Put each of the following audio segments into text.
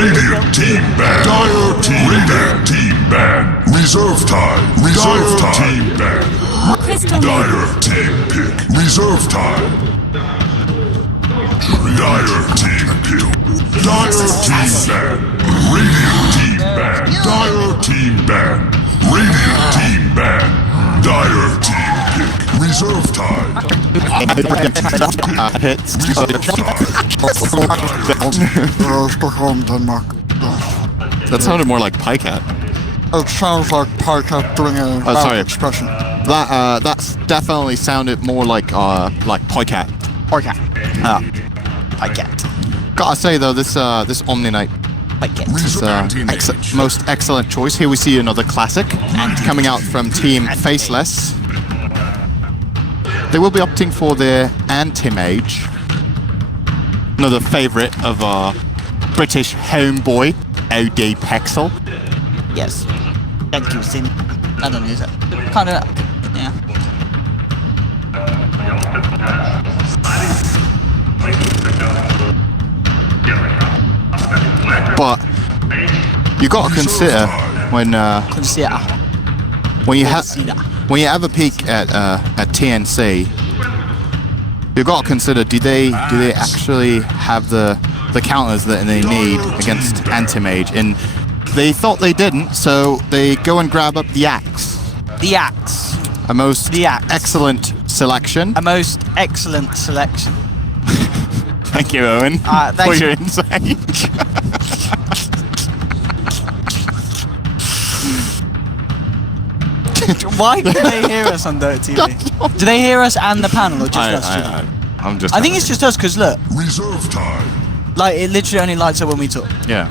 Radiant team ban. Dire team ban. Team ban. Reserve time. Reserve time. Team ban. Dire team pick. Reserve time. Dire team pick. Dire team ban. Radiant team ban. Dire team ban. Radiant team ban. Dire team pick. Reserve time. Stockholm, Denmark. That sounded more like Pycat. It sounds like Pycat doing a sorry. expression. That's definitely sounded more like Pycat. Pycat. Pycat. Gotta say though, this Omni Knight is most excellent choice. Here we see another classic coming out from Team Faceless. They will be opting for their Anti-Mage, another favourite of our British homeboy, OD Pexel. Yes. Thank you, Sim. I don't use it. Can't do that. Yeah. But you gotta consider when you have a peek at TNC, you gotta consider do they actually have the counters that they need against Anti-Mage, and they thought they didn't, so they go and grab up the Axe. The Axe. A most excellent selection. A most excellent selection. Thank you, Owen, for your insight. Why do they hear us on Dirt TV? Do they hear us and the panel, or just us? I think it's just us, because look. Reserve time. Like, it literally only lights up when we talk. Yeah.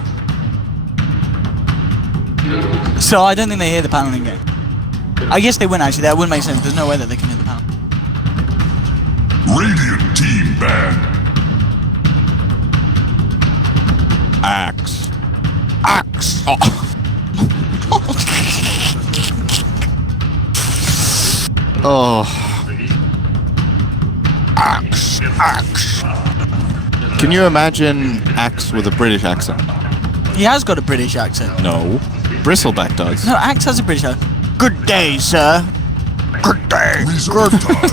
So I don't think they hear the panel in game. I guess they wouldn't actually. That wouldn't make sense. There's no way that they can hear the panel. Radiant team ban. Axe. Axe. Oh. Oh. Axe. Axe. Can you imagine Axe with a British accent? He has got a British accent. No. Bristleback does. No, Axe has a British accent. Good day, sir. Good day. Reserve time.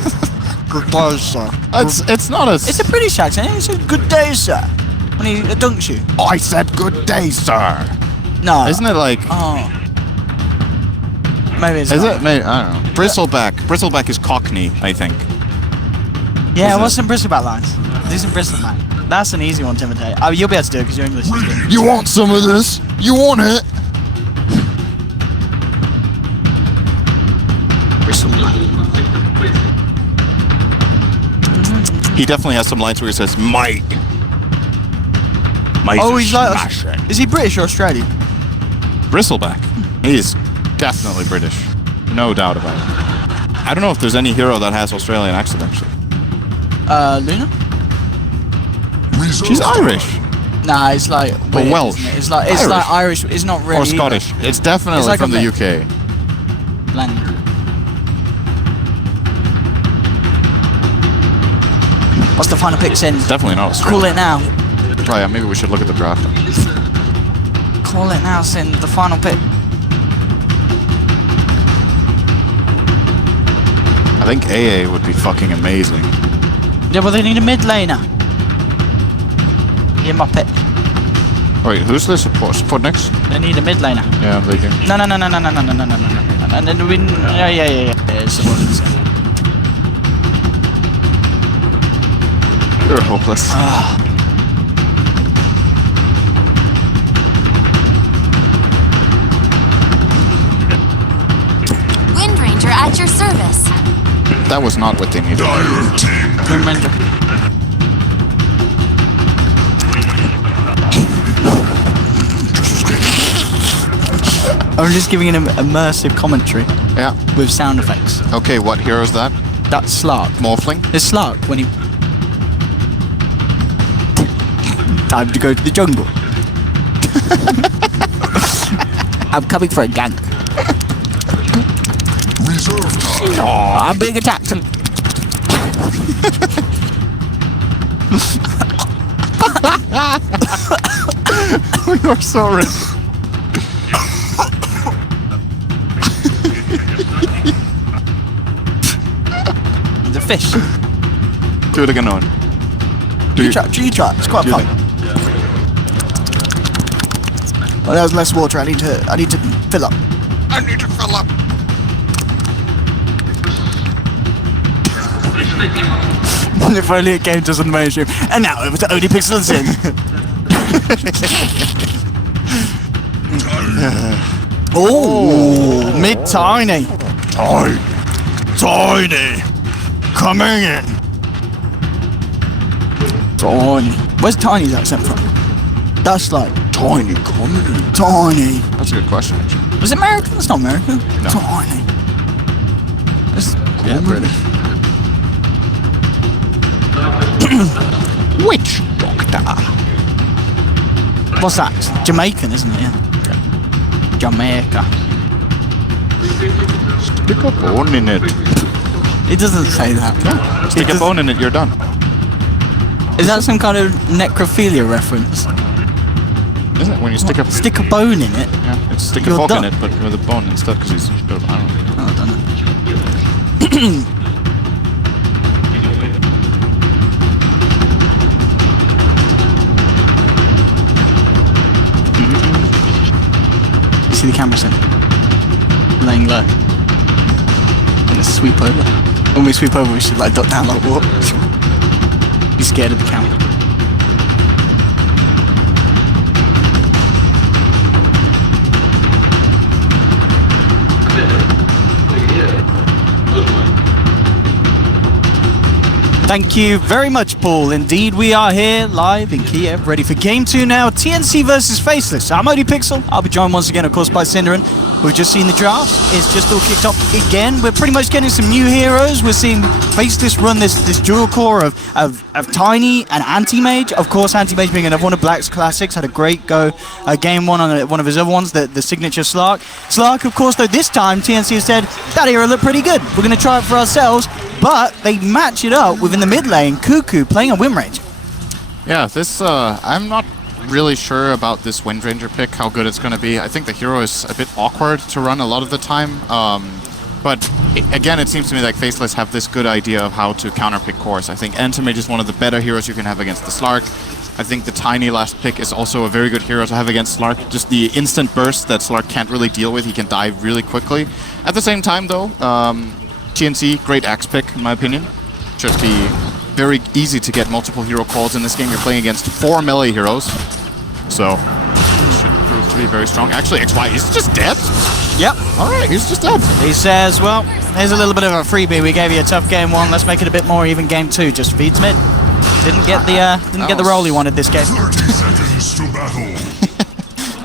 Good day, sir. It's not a... It's a British accent. He says, good day, sir. When he dunks you. I said good day, sir. No. Isn't it like... Oh. Maybe it's Is not. it? Maybe, I don't know. Bristleback. Bristleback is Cockney, I think. Yeah, what's some Bristleback lines? Do some Bristleback. That's an easy one to imitate. Oh, you'll be able to do it because you're English. You want some of this? You want it? He definitely has some lines where he says, Mike. Mike he's like... Is he British or Australian? Bristleback. He is definitely British. No doubt about it. I don't know if there's any hero that has Australian accent, actually. Luna? She's Irish. Nah, it's like... But weird, Welsh. isn't it? It's like Irish. It's not really... Or Scottish. Either. It's definitely It's like from the mix. UK. Blend. What's the final pick, Sin? Definitely not Australian. Call it now. Oh yeah, maybe we should look at the draft. Call it now, Sin. The final pick. I think AA would be fucking amazing. Yeah, but they need a mid laner. Yeah, my pick. Wait, who's the support next? They need a mid laner. Yeah, they can. No. And then we... Yeah. Support. You're hopeless. Wind Ranger at your service. That was not what they needed. Dire team. I'm just giving an immersive commentary Yeah. with sound effects. Okay, what hero is that? That's Slark. Morphling? It's Slark when he... Time to go to the jungle. I'm coming for a gank. Reserve time. Oh, I'm being attacked. You're sorry. The fish. Do it again, Owen. G-trap. It's quite fun. Well, there's less water. I need to fill up. I need to fill up. If only it came to us on the mainstream. And now over to Odie Pixels in. Oh, mid-tiny. Tiny. Coming in. Tiny. Where's Tiny's accent from? That's like tiny coming in. Tiny. That's a good question, actually. Was it American? That's not American. No. Tiny. That's British. Witch doctor. What's that? It's Jamaican, isn't it? Yeah. Jamaica. Stick a bone in it. It doesn't say that. Stick a bone in it, you're done. Is that some kind of necrophilia reference? Isn't it when you stick a bone in it? Yeah, it's stick a You're fork done. in it, but with a bone instead, because he's a bit of an animal. Oh, I don't know. You see the camera center? Laying low. And let's sweep over. When we sweep over, we should like duck down like what? Be scared of the camera. Thank you very much, Paul. Indeed, we are here live in Kiev, ready for Game 2 now. TNC versus Faceless. I'm Odie Pixel. I'll be joined once again, of course, by Cinderin. We've just seen the draft. It's just all kicked off again. We're pretty much getting some new heroes. We're seeing Faceless run this dual core of Tiny and Anti-Mage. Of course, Anti-Mage being another one of Black's classics. Had a great go game one on one of his other ones, the signature Slark. Slark, of course, though, this time TNC has said, that hero looked pretty good. We're going to try it for ourselves. But they match it up within the mid lane, Cuckoo playing a Wind Range. Yeah, this, I'm not really sure about this Wind Ranger pick, how good it's going to be. I think the hero is a bit awkward to run a lot of the time. But again, it seems to me like Faceless have this good idea of how to counter-pick cores. I think Anti-Mage is one of the better heroes you can have against the Slark. I think the Tiny last pick is also a very good hero to have against Slark. Just the instant burst that Slark can't really deal with. He can die really quickly. At the same time, though, TNC, great axe pick, in my opinion. Should be very easy to get multiple hero calls in this game. You're playing against 4 melee heroes. So, it should prove to be very strong. Actually, XY is just dead. Yep. Alright, he's just dead. He says, well, here's a little bit of a freebie. We gave you a tough game 1. Let's make it a bit more even game 2. Just feeds mid. Didn't get the role he wanted this game. 30 seconds to battle.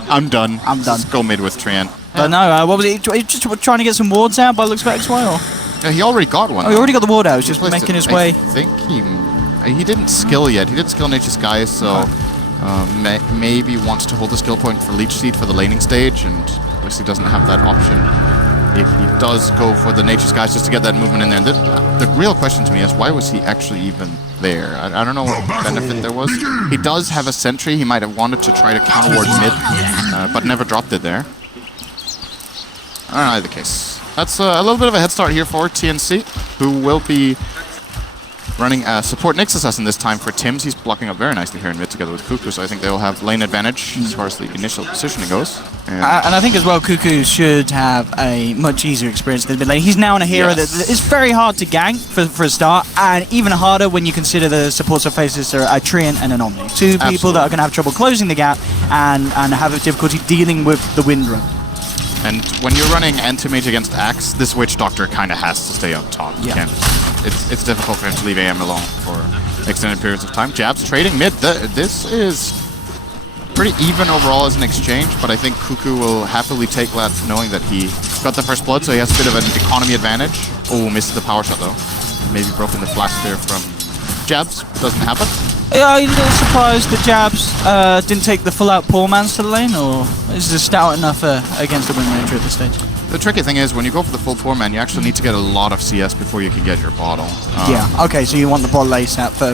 I'm done. I'm done. Let's go mid with Trian. But no, what was he? Just trying to get some wards out by the looks of XY, or? Yeah, he already got one. Oh, he already got the ward out. He's just Placed making it. his way. I think he didn't skill yet. He didn't skill Nature's Guise, so maybe wants to hold the skill point for Leech Seed for the laning stage, and obviously doesn't have that option. If he does go for the Nature's Guise just to get that movement in there, the real question to me is, why was he actually even there? I don't know what benefit there was. He does have a sentry. He might have wanted to try to counter ward mid, but never dropped it there. Either case. That's a little bit of a head start here for TNC, who will be running a support Nyx Assassin this time for Tims. He's blocking up very nicely here in mid together with Cuckoo, so I think they will have lane advantage as far as the initial positioning goes. And I think as well, Cuckoo should have a much easier experience than mid lane. He's now on a hero that is very hard to gank for a start, and even harder when you consider the supports of Faces are a Trian and an Omni. Two people that are going to have trouble closing the gap and have a difficulty dealing with the wind run. And when you're running Anti-Mage against Axe, this Witch Doctor kind of has to stay up top. Yeah. It's difficult for him to leave AM alone for extended periods of time. Jabs trading mid. This is pretty even overall as an exchange, but I think Cuckoo will happily take that knowing that he got the first blood, so he has a bit of an economy advantage. Oh, missed the power shot though. Maybe broken the flash spear from Jabs. Doesn't happen. Yeah, are you a little surprised that Jabs didn't take the full-out poor man's to the lane, or is this stout enough against the Wind Ranger at this stage? The tricky thing is, when you go for the full 4-man, you actually need to get a lot of CS before you can get your bottle. Yeah, okay, so you want the bot lace out for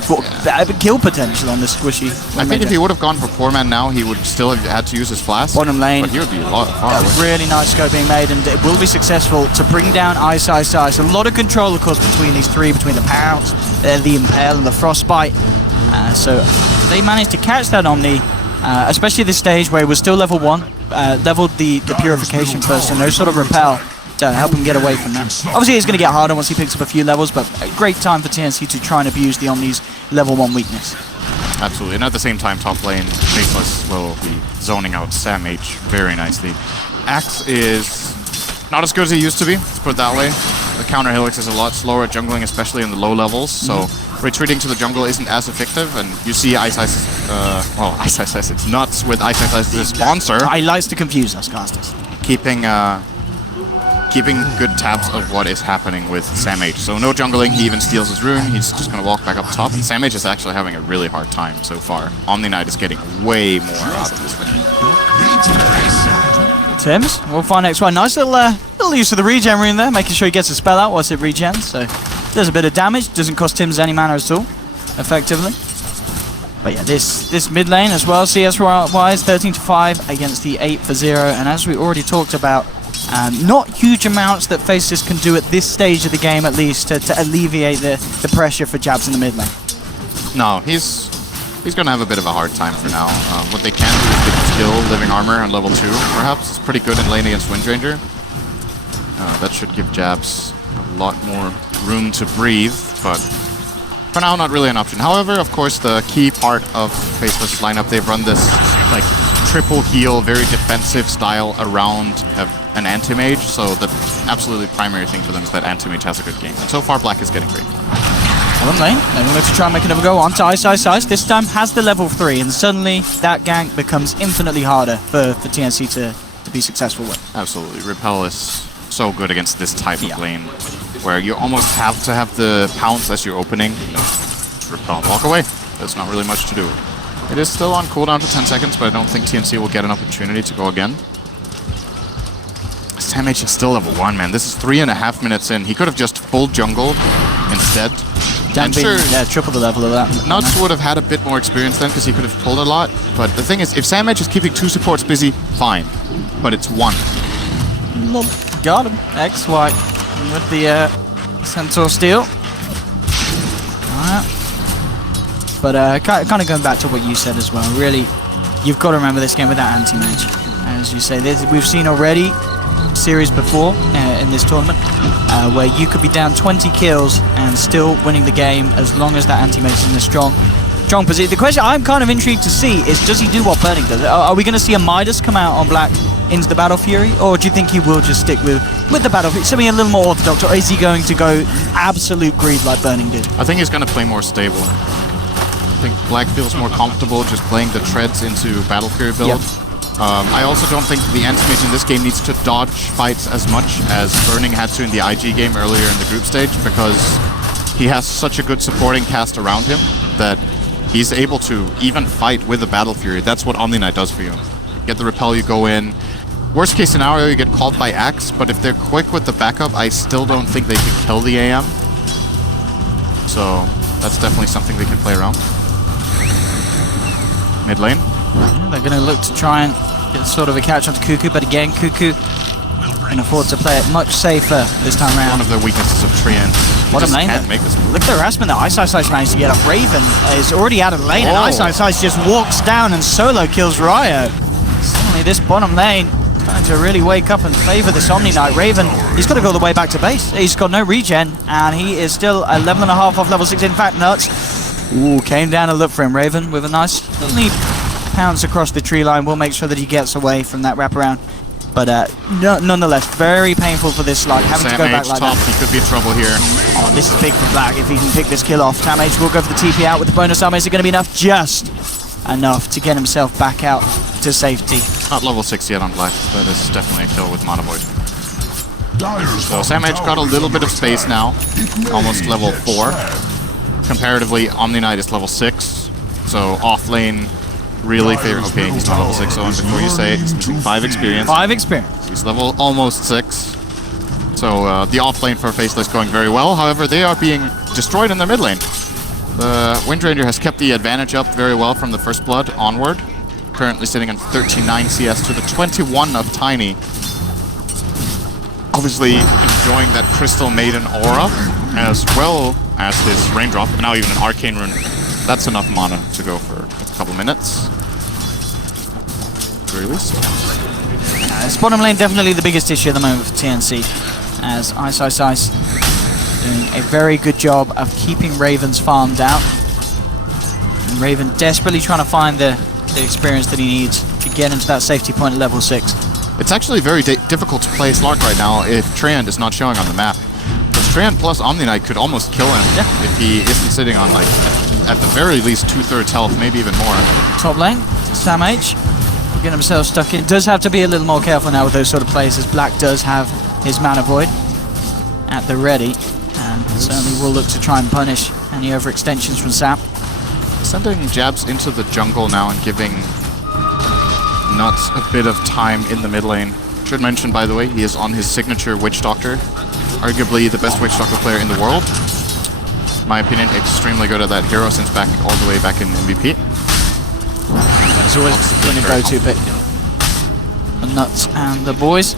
kill potential on this squishy. I think if he would have gone for 4-man now, he would still have had to use his flash. Bottom lane. But he would be a lot far away. Really nice scope being made, and it will be successful to bring down Ice. A lot of control, of course, between these three, between the Pounce, the Impale, and the Frostbite. So they managed to catch that Omni, especially this stage where he was still level 1, leveled the Purification first, and no sort of repel to help him get away from that. Obviously, it's going to get harder once he picks up a few levels, but a great time for TNC to try and abuse the Omni's level 1 weakness. Absolutely, and at the same time, top lane, Faceless will be zoning out Sam H very nicely. Axe is not as good as he used to be, let's put it that way. The counter Helix is a lot slower at jungling, especially in the low levels, so retreating to the jungle isn't as effective, and you see Ice, it's nuts with Ice as the sponsor. He likes to confuse us casters. Keeping good tabs of what is happening with Sam H. So no jungling, he even steals his rune, he's just going to walk back up top, and Sam H is actually having a really hard time so far. Omni Knight is getting way more out of this thing. Tim's, we'll find XY. Nice little use of the regen rune there, making sure he gets a spell out whilst it regens, so does a bit of damage, doesn't cost Tim's any mana at all, effectively. But yeah, this mid lane as well, CS-wise, 13-5 against the 8-0, and as we already talked about, not huge amounts that Faceless can do at this stage of the game, at least, to alleviate the pressure for Jabs in the mid lane. No, he's going to have a bit of a hard time for now. What they can do is they can skill Living Armor on level 2, perhaps. It's pretty good in lane against Windranger. That should give Jabs a lot more room to breathe, but for now, not really an option. However, of course, the key part of Faceless' lineup, they've run this like triple heal, very defensive style around an anti-mage, so the absolutely primary thing for them is that anti-mage has a good game. And so far, Black is getting great. Bottom lane, they're going to try and make another go on to Ice. This time has the level 3, and suddenly that gank becomes infinitely harder for TNC to be successful with. Absolutely. Repel is so good against this type of lane, where you almost have to have the Pounce as your opening. Just repel and walk away. There's not really much to do. It is still on cooldown for 10 seconds, but I don't think TNC will get an opportunity to go again. Sam H is still level 1, man. This is 3.5 minutes in. He could have just full jungled instead. And sure, triple the level of that. Nuts would have had a bit more experience then, because he could have pulled a lot. But the thing is, if Sam H is keeping 2 supports busy, fine. But it's 1. Got him. XY with the Centaur Steel. Alright. But kind of going back to what you said as well, really, you've got to remember this game with that anti-mage. As you say, we've seen already series before in this tournament where you could be down 20 kills and still winning the game as long as that anti-mage is in a strong position. The question I'm kind of intrigued to see is, does he do what Burning does? Are we going to see a Midas come out on Black into the Battle Fury, or do you think he will just stick with the Battle Fury, something a little more orthodox, or is he going to go absolute greed like Burning did? I think he's going to play more stable. I think Black feels more comfortable just playing the treads into Battle Fury build. Yep. I also don't think the anti-mage in this game needs to dodge fights as much as Burning had to in the IG game earlier in the group stage, because he has such a good supporting cast around him that he's able to even fight with the Battle Fury. That's what Omni Knight does for you. Get the repel, you go in. Worst case scenario, you get caught by Axe, but if they're quick with the backup, I still don't think they can kill the AM. So that's definitely something they can play around. Mid lane. They're going to look to try and get sort of a catch onto Cuckoo, but again, Cuckoo can afford to play it much safer this time around. One of the weaknesses of Treant. Bottom lane. Look at the harassment that Ice managed to get up. Raven is already out of lane, and Ice just walks down and solo kills Ryo. Suddenly this bottom lane starting to really wake up and favor this Omni Knight. Raven, he's got to go all the way back to base. He's got no regen, and he is still a level and a half off level 6. In fact, Nuts came down to look for him. Raven with a nice little pounce across the tree line will make sure that he gets away from that wraparound. But nonetheless, very painful for this slug, having to go back like that. He could be in trouble here. Oh, this is big for Black if he can pick this kill off. Sam H will go for the TP out with the bonus armor. Is it going to be enough? Just enough to get himself back out to safety. Not level 6 yet on Black, but it's definitely a kill with Mana Void. So Sam H got a little bit of space now, almost level 4. Comparatively, Omni Knight is level 6, so off lane really favorite. Okay, he's not level 6, so before you say it, he's missing 5 experience. 5 experience. He's level almost 6. So the off lane for Faceless going very well. However, they are being destroyed in their mid lane. The Windranger has kept the advantage up very well from the first blood onward. Currently sitting on 13.9 CS to the 21 of Tiny. Obviously enjoying that Crystal Maiden aura, as well as his raindrop, and now even an Arcane Rune. That's enough mana to go for a couple minutes. At the very least. It's bottom lane definitely the biggest issue at the moment for TNC, as Ice doing a very good job of keeping Raven's farmed out. And Raven desperately trying to find the experience that he needs to get into that safety point at level 6. It's actually very difficult to play Slark right now if Treant is not showing on the map. Because Treant plus Omni Knight could almost kill him if he isn't sitting on, like, at the very least 2/3 health, maybe even more. Top lane, Sam H. Getting himself stuck in. Does have to be a little more careful now with those sort of plays, as Black does have his Mana Void at the ready. And certainly will look to try and punish any overextensions from Sam. Sending jabs into the jungle now and giving Nuts a bit of time in the mid lane. Should mention, by the way, he is on his signature Witch Doctor. Arguably the best Witch Doctor player in the world. In my opinion, extremely good at that hero since all the way back in MVP. It's always been a go-to pick. The Nuts and the boys.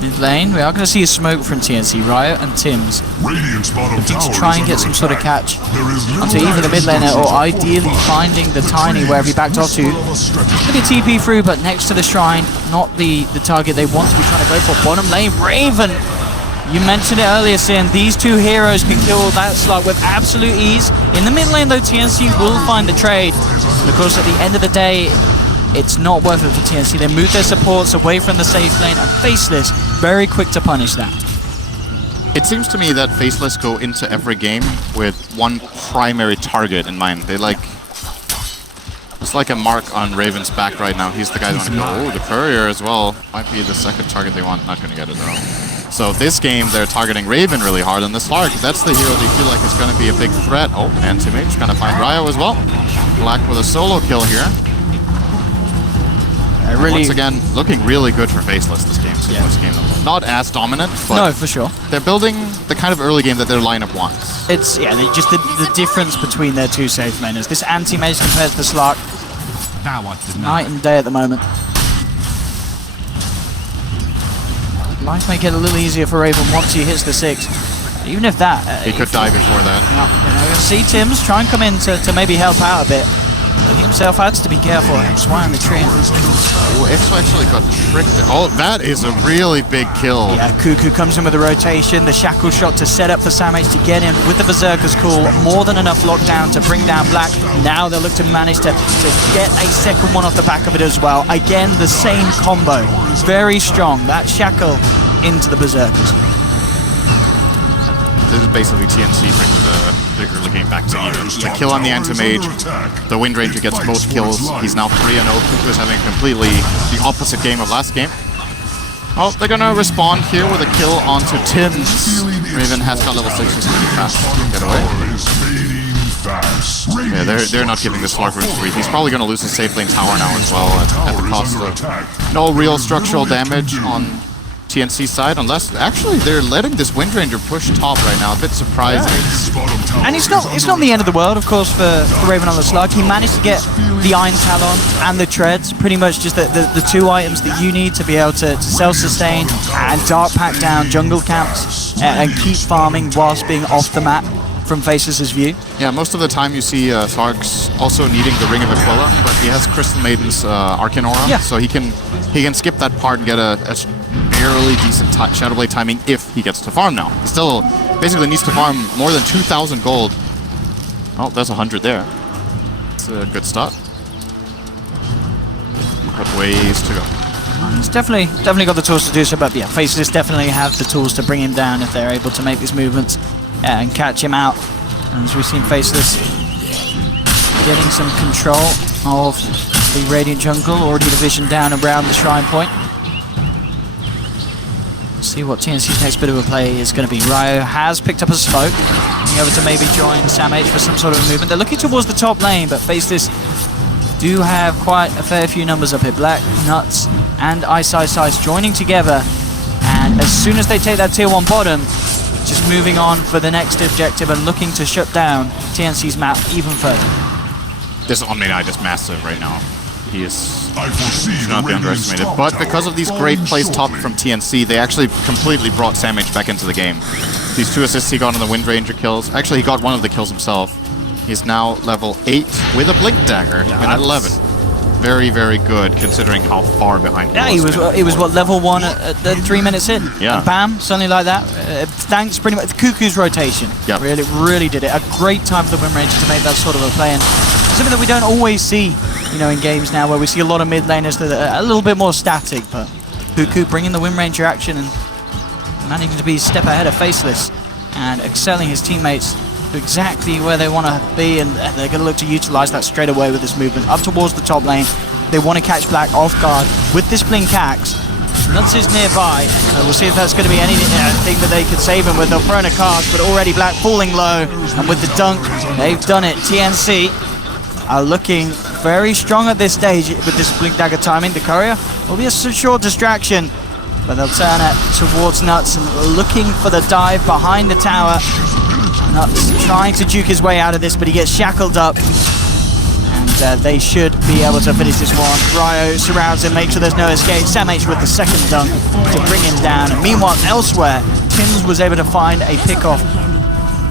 Mid lane, we are going to see a smoke from TNC, Riot and Tim's. Radiant's bottom Need tower to try and is get under some sort of attack. catch There is little onto either the mid damage laner to or the ideally tower. finding the Tiny wherever he backed off to. Maybe TP through, but next to the shrine, not the target they want to be trying to go for. Bottom lane, Raven. You mentioned it earlier, Sin. These two heroes can kill that slug with absolute ease. In the mid lane, though, TNC will find the trade. Because at the end of the day, it's not worth it for TNC. They move their supports away from the safe lane, and Faceless very quick to punish that. It seems to me that Faceless go into every game with one primary target in mind. They like... It's like a mark on Raven's back right now. He's the guy they want to go. Oh, the Courier as well. Might be the second target they want. Not going to get it though. So this game, they're targeting Raven really hard, and the Slark, that's the hero they feel like is going to be a big threat. Oh, and Anti-Mage going to find Ryo as well. Black with a solo kill here. Once again, looking really good for Faceless this game. Not as dominant, but no, for sure. They're building the kind of early game that their lineup wants. It's just the difference between their two safe laners. This anti-mage compared to the Slark, night and day at the moment. Life may get a little easier for Raven once he hits the 6. Even if that... he could die before that. We're going to see Tim's try and come in to maybe help out a bit. But he himself has to be careful. XY on the tree. Oh, XY actually got tricked there. Oh, that is a really big kill. Yeah, Cuckoo comes in with the rotation, the shackle shot to set up for Sam H to get in with the Berserker's Call. More than enough lockdown to bring down Black. Now they'll look to manage to get a second one off the back of it as well. Again, the same combo. Very strong. That shackle into the Berserkers. This is basically TNC brings the early game back to even. The kill on the Anti-Mage, the Windranger gets both kills. He's now 3-0. Cuckoo is having completely the opposite game of last game. Oh, they're gonna respond here with a kill onto Tim's. Raven has got level 6, he's pretty fast. Get away. Yeah, they're not giving this Slark room free. He's probably gonna lose his safe lane tower now as well at the cost of no real structural damage on TNC side, unless actually they're letting this Windranger push top right now. A bit surprising. And it's not the end of the world, of course, for Raven on the Slug. He managed to get the Iron Talon and the Treads, pretty much just the two items that you need to be able to self-sustain and dark pack down jungle camps and keep farming whilst being off the map from Faceless' view. Yeah, most of the time you see Slark's also needing the Ring of Aquila, but he has Crystal Maiden's Arcane Aura, so he can skip that part and get a fairly decent Shadowblade timing if he gets to farm now. He still basically needs to farm more than 2,000 gold. Oh, there's 100 there. It's a good start. But ways to go. He's definitely got the tools to do so, but yeah, Faceless definitely have the tools to bring him down if they're able to make these movements and catch him out. And as we've seen Faceless getting some control of the Radiant jungle, already the vision down around the shrine point. See what TNC's next bit of a play is going to be. Ryo has picked up a smoke, coming over to maybe join Sam H for some sort of movement. They're looking towards the top lane, but Faceless do have quite a fair few numbers up here. Black, Nuts, and Ice joining together. And as soon as they take that tier 1 bottom, just moving on for the next objective and looking to shut down TNC's map even further. This Omni Knight is massive right now. He is I foresee should not be underestimated. But because of these great plays top from TNC, they actually completely brought Samage back into the game. These 2 assists he got on the Wind Ranger kills. Actually, he got one of the kills himself. He's now level 8 with a Blink Dagger and at 11. Very, very good considering how far behind he was. He was what, level 1 at 3 minutes in? Yeah. And bam, something like that. Thanks pretty much Cuckoo's rotation. Yep. Really did it. A great time for the Wind Ranger to make that sort of a play, and something that we don't always see, you know, in games now, where we see a lot of mid laners that are a little bit more static. But Cuckoo bringing the Wind Ranger action and managing to be a step ahead of Faceless and excelling his teammates to exactly where they want to be, and they're going to look to utilize that straight away with this movement up towards the top lane. They want to catch Black off guard with this Blink Axe. Nuts is nearby. We'll see if that's going to be anything that they could save him with. They'll throw in a cast, but already Black falling low, and with the dunk, they've done it. TNC are looking very strong at this stage with this Blink Dagger timing. The courier will be a short distraction, but they'll turn it towards Nuts and looking for the dive behind the tower. Nuts trying to juke his way out of this, but he gets shackled up. And they should be able to finish this one. Ryo surrounds him, makes sure there's no escape. Samh with the second dunk to bring him down. And meanwhile, elsewhere, Tims was able to find a pick-off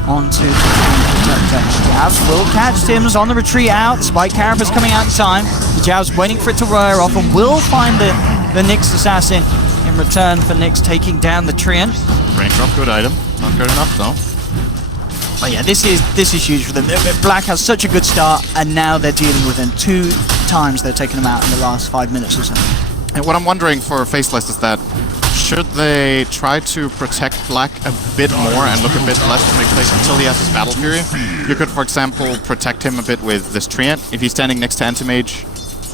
onto the protector. Javs will catch Tims on the retreat out. Spike Carapace coming out in time. The Javs waiting for it to wear off and will find the Nyx assassin in return for Nyx taking down the Treant. Range drop, good item. Not good enough though. But yeah, this is huge for them. Black has such a good start, and now they're dealing with him. 2 times they've taken him out in the last 5 minutes or so. And what I'm wondering for Faceless is that should they try to protect Black a bit more and look a bit less to make plays until he has his Battle Fury? You could, for example, protect him a bit with this Treant. If he's standing next to Anti-Mage,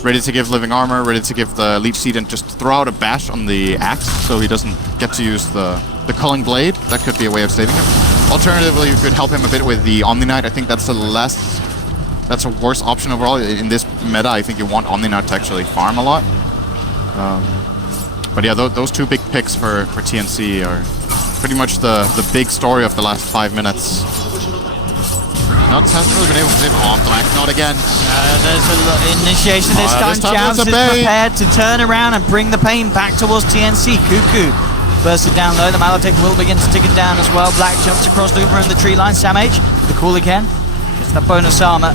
ready to give Living Armor, ready to give the Leech Seed, and just throw out a bash on the axe so he doesn't get to use the Culling Blade. That could be a way of saving him. Alternatively, you could help him a bit with the Omni Knight. I think that's a worse option overall. In this meta, I think you want Omni Knight to actually farm a lot. But yeah, those 2 big picks for TNC are pretty much the big story of the last 5 minutes. Nuts hasn't really been able to save him. Black, not again. There's an initiation this time. Javs is prepared to turn around and bring the pain back towards TNC. Cuckoo bursted down low. The Maledict will begin to tick it down as well. Black jumps across the river in the tree line. Samh, the call again. It's the bonus armor.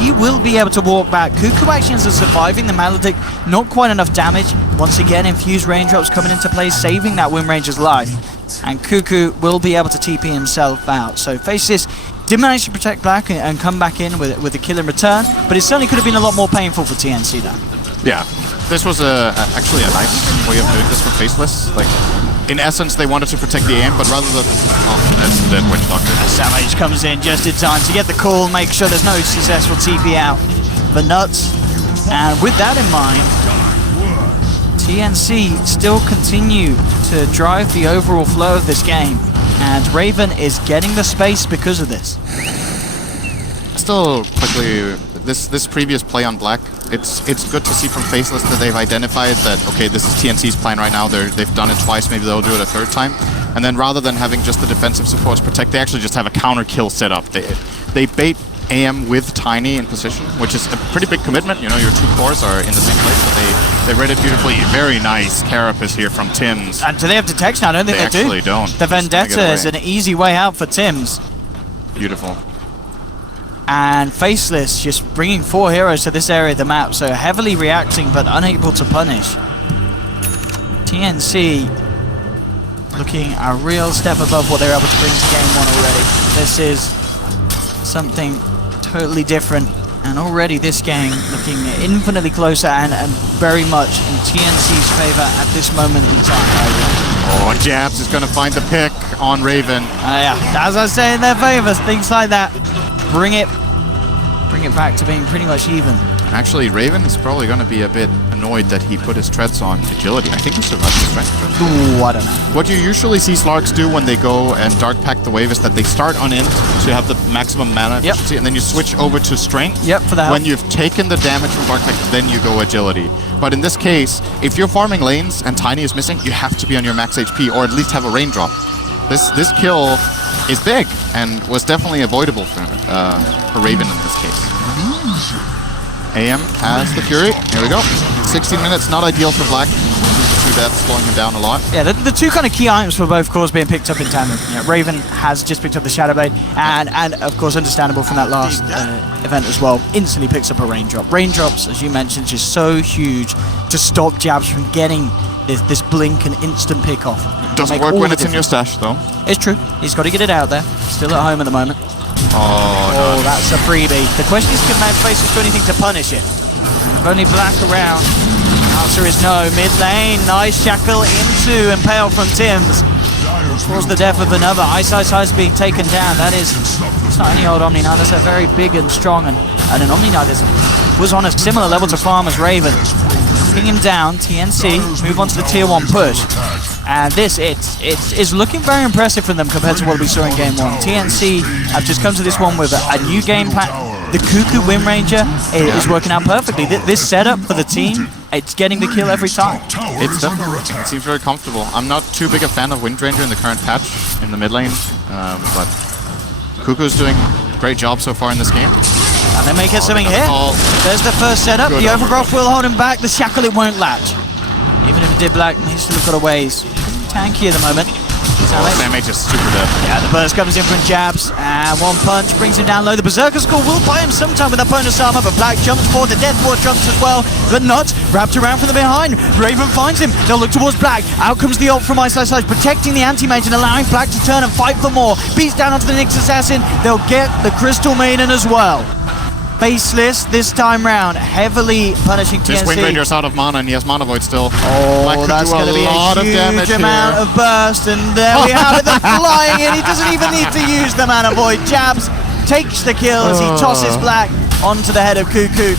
He will be able to walk back. Cuckoo actions are surviving. The Maledict, not quite enough damage. Once again, infused raindrops coming into play, saving that Wind Ranger's life. And Cuckoo will be able to TP himself out. So Faceless did manage to protect Black and come back in with a kill in return, but it certainly could have been a lot more painful for TNC though. Yeah, this was actually a nice way of doing this for Faceless. Like, in essence, they wanted to protect the aim, but rather than... Oh, that's the dead Witch Doctor. Samh comes in just in time to get the call, make sure there's no successful TP out for Nuts. And with that in mind, TNC still continue to drive the overall flow of this game. And Raven is getting the space because of this. Still, quickly, this previous play on Black, it's good to see from Faceless that they've identified that, okay, this is TNC's plan right now. They've done it twice, maybe they'll do it a 3rd time. And then rather than having just the defensive supports protect, they actually just have a counter kill set up. They bait AM with Tiny in position, which is a pretty big commitment. You know, your 2 cores are in the same place, but they read it beautifully. Very nice Carapace here from Tims. And do they have detection? I don't think they do. They actually don't. The Vendetta is an easy way out for Tims. Beautiful. And Faceless just bringing 4 heroes to this area of the map, so heavily reacting but unable to punish. TNC looking a real step above what they're able to bring to game 1 already. This is something totally different, and already this game looking infinitely closer and very much in TNC's favor at this moment in time. Oh, Jabs is going to find the pick on Raven. Yeah, as I say, in their favor, things like that bring it back to being pretty much even. Actually, Raven is probably going to be a bit annoyed that he put his treads on agility. I think he survived the strength. Ooh, I don't know. What you usually see Slarks do when they go and Dark Pack the wave is that they start on int to have the maximum mana efficiency, and then you switch over to strength. Yep, for that. When you've taken the damage from Dark Pack, then you go agility. But in this case, if you're farming lanes and Tiny is missing, you have to be on your max HP or at least have a raindrop. This kill is big and was definitely avoidable for Raven in this case. AM has the Fury. Here we go. 16 minutes, not ideal for Black. Two deaths slowing him down a lot. Yeah, the two kind of key items for both cores being picked up in tandem. Raven has just picked up the Shadowblade, and of course, understandable from that last event as well, instantly picks up a Raindrop. Raindrops, as you mentioned, just so huge to stop jabs from getting this blink and instant pick off. Doesn't work when it's in your stash, though. It's true. He's got to get it out there. Still at home at the moment. Oh, no. That's a freebie. The question is, can Faceless do anything to punish it? If only Black around. The answer is no. Mid lane, nice shackle into Impale from Tims. Caused the death of another. Ice being taken down. That is, it's not any old Omni Knight. That's a very big and strong and an Omni Knight that was on a similar level to Farm as Raven. Knocking him down. TNC move on to the tier 1 push. And this, it's looking very impressive for them compared to what we saw in game 1. TNC have just come to this one with a new game plan. The Cuckoo Wind Ranger is working out perfectly. This setup for the team, it's getting the kill every time. It seems very comfortable. I'm not too big a fan of Wind Ranger in the current patch in the mid lane, but Cuckoo's doing a great job so far in this game. And they may get something here. There's the first setup. The Overgrowth will hold him back. The Shackle, it won't latch. Even if it did, Black may still have got a ways. Tanky at the moment. Damage is super dead. Yeah, the burst comes in from jabs, and one punch brings him down low. The Berserker Skull will buy him sometime with that bonus armor, but Black jumps forward. The Death Ward jumps as well. The Nuts wrapped around from the behind. Raven finds him. They'll look towards Black. Out comes the ult from Ice, protecting the anti-mage and allowing Black to turn and fight for more. Beats down onto the Nyx Assassin. They'll get the Crystal Maiden as well. Faceless this time round, heavily punishing TNC. This Wind Ranger's out of mana and he has Mana Void still. Oh, that's going to be a huge amount of burst, and there we have it, the flying in. He doesn't even need to use the Mana Void. Jabs takes the kill as he tosses Black onto the head of Cuckoo.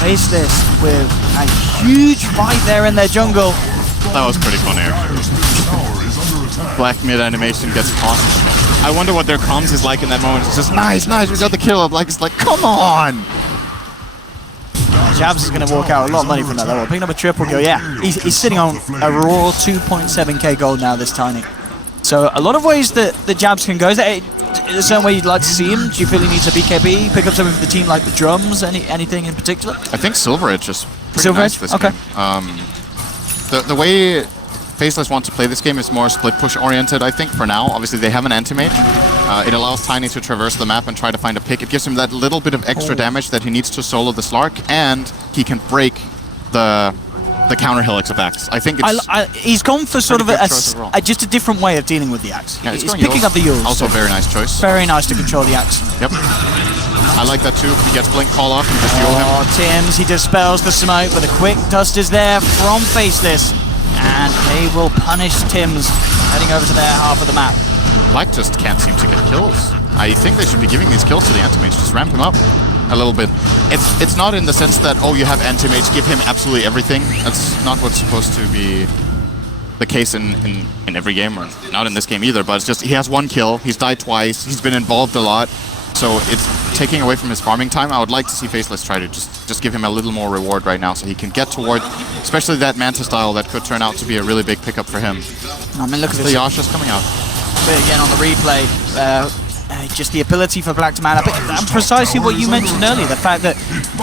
Faceless with a huge fight there in their jungle. That was pretty funny. Black mid animation gets caught. I wonder what their comms is like in that moment. It's just nice, we got the kill. Black is like, come on! Jabs is going to walk out a lot of money from that level. Picking up a triple kill, yeah. He's sitting on a raw 2.7k gold now, this Tiny. So a lot of ways that the Jabs can go. Is there a certain way you'd like to see him? Do you feel he needs a BKB? Pick up something for the team like the drums? Anything in particular? I think Silver Edge is pretty nice this game. The way Faceless wants to play this game is more split push oriented, I think, for now. Obviously, they have an anti-mage. It allows Tiny to traverse the map and try to find a pick. It gives him that little bit of extra damage that he needs to solo the Slark, and he can break the counter helix of Axe. I think it's he's gone for sort of just a different way of dealing with the Axe. Yeah, he's picking up the Yules. Also a very nice choice. Very nice to control the Axe. Yep. I like that too. He gets Blink Call off and just Yule him. Tims, he dispels the smoke, but a quick dust is there from Faceless. And they will punish Tims heading over to their half of the map. Black just can't seem to get kills. I think they should be giving these kills to the anti-mage. Just ramp him up a little bit. It's not in the sense that, oh, you have anti-mage, give him absolutely everything. That's not what's supposed to be the case in every game, or not in this game either, but it's just he has one kill, he's died twice, he's been involved a lot, so it's taking away from his farming time. I would like to see Faceless try to just give him a little more reward right now so he can get toward, especially that Manta style that could turn out to be a really big pickup for him. I mean, look at the Yasha's coming out. But again on the replay, just the ability for Black to man up, and precisely what you mentioned earlier, the fact that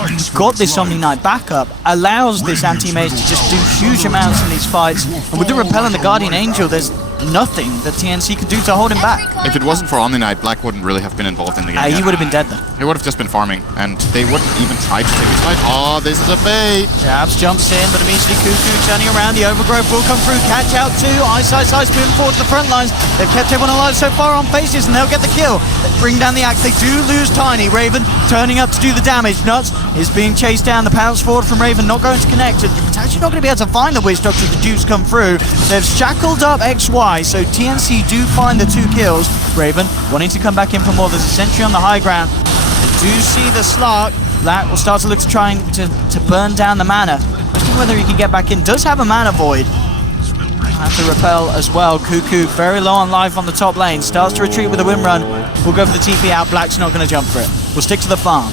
he's got this Omni Knight backup allows this anti-mage to just do huge amounts in these fights, and with the Repel and the Guardian Angel, there's nothing that TNC could do to hold him back. If it wasn't for Omni Knight, Black wouldn't really have been involved in the game. He would have been dead then. He would have just been farming, and they wouldn't even try to take his fight. Oh, this is a bait! Jabs jumps in, but immediately Cuckoo turning around. The Overgrowth will come through. Catch out too. Ice moving forward to the front lines. They've kept everyone alive so far on Faces, and they'll get the kill. They bring down the Axe. They do lose Tiny. Raven turning up to do the damage. Nuts is being chased down. The pounce forward from Raven not going to connect. It's actually not going to be able to find the Witch Doctor. The Dukes come through. They've shackled up XY, so TNC do find the 2 kills. Raven wanting to come back in for more. There's a sentry on the high ground. They do see the Slark. Black will start to look to trying to burn down the mana. Question whether he can get back in. Does have a mana void. Have to repel as well. Cuckoo very low on life on the top lane. Starts to retreat with a win run. We'll go for the TP out. Black's not going to jump for it. We'll stick to the farm.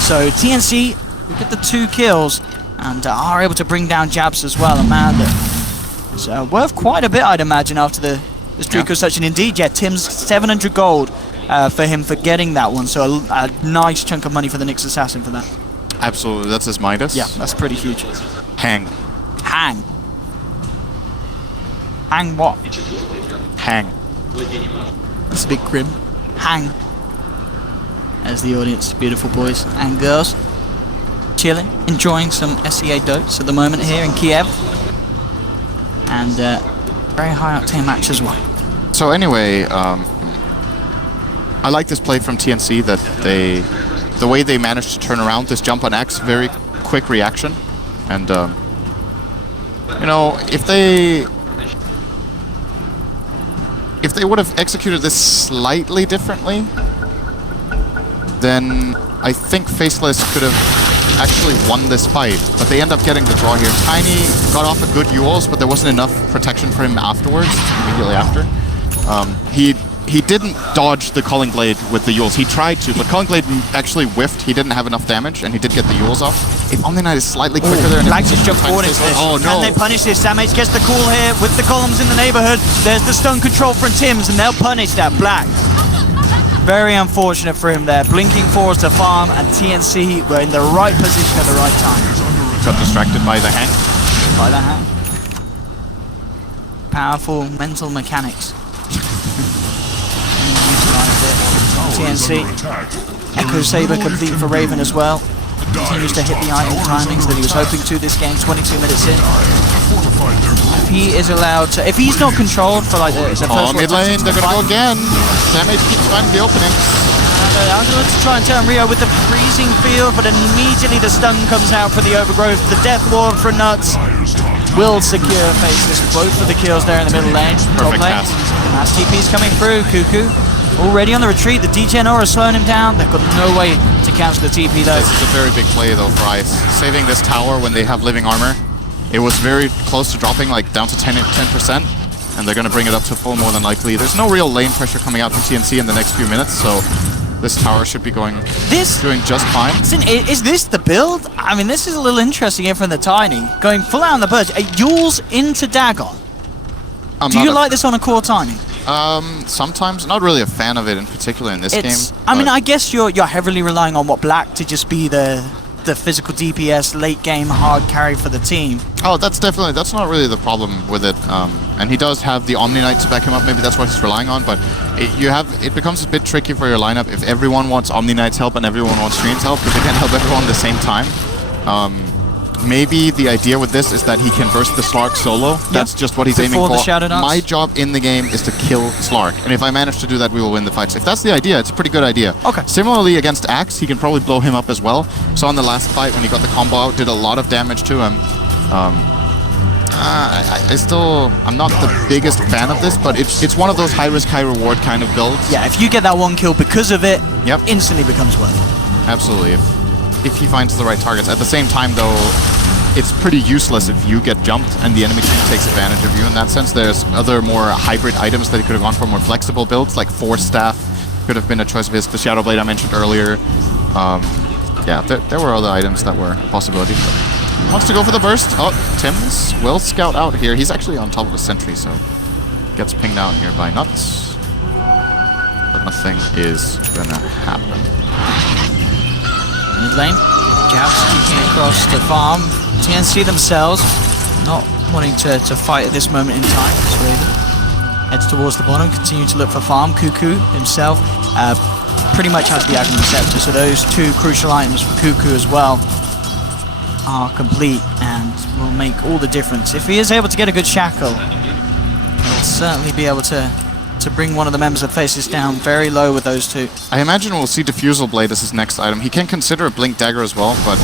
So TNC will get the 2 kills and are able to bring down Jabs as well. A man that is worth quite a bit, I'd imagine, after the streak of such. And indeed, yeah, Tim's 700 gold for him for getting that one. So a nice chunk of money for the Nyx Assassin for that. Absolutely, that's his Midas. Yeah, that's pretty huge. Hang. Hang. Hang what? Hang. That's a bit grim. Hang. As the audience, beautiful boys and girls, chilling, enjoying some SEA dotes at the moment here in Kiev. And very high octane match as well. So anyway, I like this play from TNC that the way they managed to turn around this jump on X, very quick reaction. And, you know, if they would have executed this slightly differently, then I think Faceless could have actually won this fight. But they end up getting the draw here. Tiny got off a good Yules, but there wasn't enough protection for him afterwards, immediately after. He didn't dodge the Calling Blade with the Yules. He tried to, but Calling Blade actually whiffed. He didn't have enough damage, and he did get the Yules off. If Omni Knight is slightly quicker there... Black just jumped forward into this. Oh, no. Can they punish this? Samage gets the call here with the columns in the neighborhood. There's the stun control from Tim's, and they'll punish that. Black. Very unfortunate for him there. Blinking forwards to farm, and TNC were in the right position at the right time. Got distracted by the hang. By the hang. Powerful mental mechanics. TNC. Echo Saber complete for Raven as well. Continues to hit the item timings that he was hoping to this game, 22 minutes in. If he is allowed to... If he's not controlled for like the first... Oh, mid lane, they're gonna go again. Damage keeps finding the opening. I'm going to try and turn Rio with the freezing field, but immediately the stun comes out for the overgrowth. The death ward for Nuts will secure Faceless both for the kills there in the middle lane. Perfect top lane. pass. Mass TP's coming through. Cuckoo already on the retreat. The DGen aura slowing him down. They've got no way to cancel the TP though. This is a very big play though for Ice. Saving this tower when they have living armor. It was very close to dropping, like down to 10%, and they're going to bring it up to full more than likely. There's no real lane pressure coming out from TNC in the next few minutes, so this tower should be doing just fine. Is this the build? I mean, this is a little interesting here from the Tiny. Going full out on the Burst. Yules into Dagon. Do you like this on a core Tiny? Sometimes. Not really a fan of it in particular in this game. I mean, I guess you're heavily relying on what Black to just be the physical DPS late game hard carry for the team. Oh, that's not really the problem with it. And he does have the Omni Knight to back him up. Maybe that's what he's relying on. But it becomes a bit tricky for your lineup if everyone wants Omni Knight's help and everyone wants Stream's help, because they can't help everyone at the same time. Maybe the idea with this is that he can burst the Slark solo. That's just what he's aiming for. My job in the game is to kill Slark, and if I manage to do that, we will win the fights. If that's the idea, it's a pretty good idea. Okay. Similarly, against Axe, he can probably blow him up as well. So on the last fight, when he got the combo out, did a lot of damage to him. I'm not the biggest fan of this, but it's one of those high risk, high reward kind of builds. Yeah, if you get that one kill because of it, instantly becomes worth it. Absolutely. If he finds the right targets. At the same time, though, it's pretty useless if you get jumped and the enemy team takes advantage of you in that sense. There's other more hybrid items that he could have gone for, more flexible builds, like Force Staff could have been a choice of his. The Shadow Blade I mentioned earlier. Yeah, there were other items that were a possibility. But wants to go for the burst. Oh, Tim's will scout out here. He's actually on top of a sentry, so gets pinged out here by Nuts. But nothing is gonna happen. Mid lane, Jabs kicking across to farm. TNC themselves not wanting to fight at this moment in time. As Raven heads towards the bottom, continue to look for farm. Cuckoo himself pretty much has the Aghanim Scepter, so those two crucial items for Cuckoo as well are complete and will make all the difference. If he is able to get a good shackle, he'll certainly be able to bring one of the members of Faceless down very low with those two. I imagine we'll see Diffusal Blade as his next item. He can consider a Blink Dagger as well, but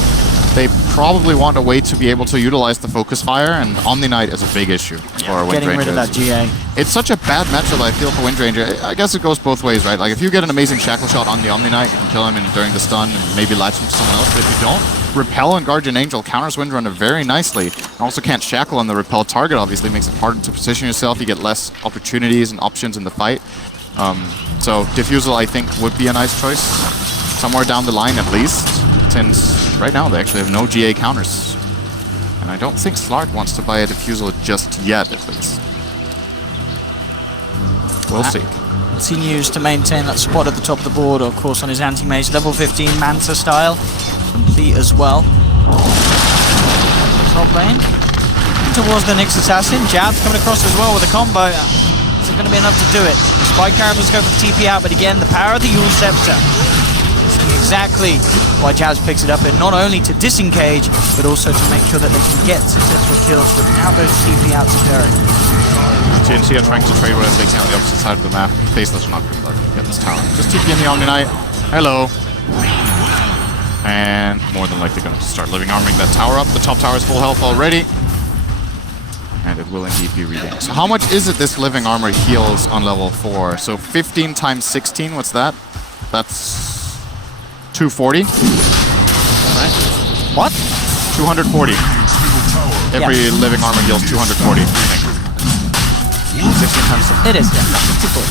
they probably want a way to be able to utilize the focus fire, and Omni Knight is a big issue for Wind Getting rid of Rangers. that GA. It's such a bad matchup, I feel, for Wind Ranger. I guess it goes both ways, right? Like, if you get an amazing shackle shot on the Omni Knight, you can kill him during the stun and maybe latch him to someone else, but if you don't, Repel and Guardian Angel counters Windrunner very nicely. And also can't shackle on the Repel target, obviously, makes it harder to position yourself. You get less opportunities and options in the fight. So Diffusal, I think, would be a nice choice. Somewhere down the line, at least. Since right now they actually have no GA counters. And I don't think Slark wants to buy a Diffusal just yet, at least. We'll see. Continues to maintain that spot at the top of the board, of course, on his anti-mage. Level 15 Manta style. Complete as well. Top lane. Towards the Nyx Assassin. Jab's coming across as well with a combo. Isn't going to be enough to do it. Spike Caribous go for the TP out, but again, the power of the Yule Scepter. Exactly why Jabs picks it up, and not only to disengage, but also to make sure that they can get successful kills without those TP outs occurring. TNC are trying to trade whatever they can on the opposite side of the map. Faceless are not going to get this tower. Just TP in the Omni Knight. Hello. And more than likely going to start living armoring that tower up. The top tower is full health already. And it will indeed be regained. So how much is it this living armor heals on level 4? So 15 times 16, what's that? That's 240. Right? What? 240. Every living armor heals 240. 16 times 6. It is, yeah. 64.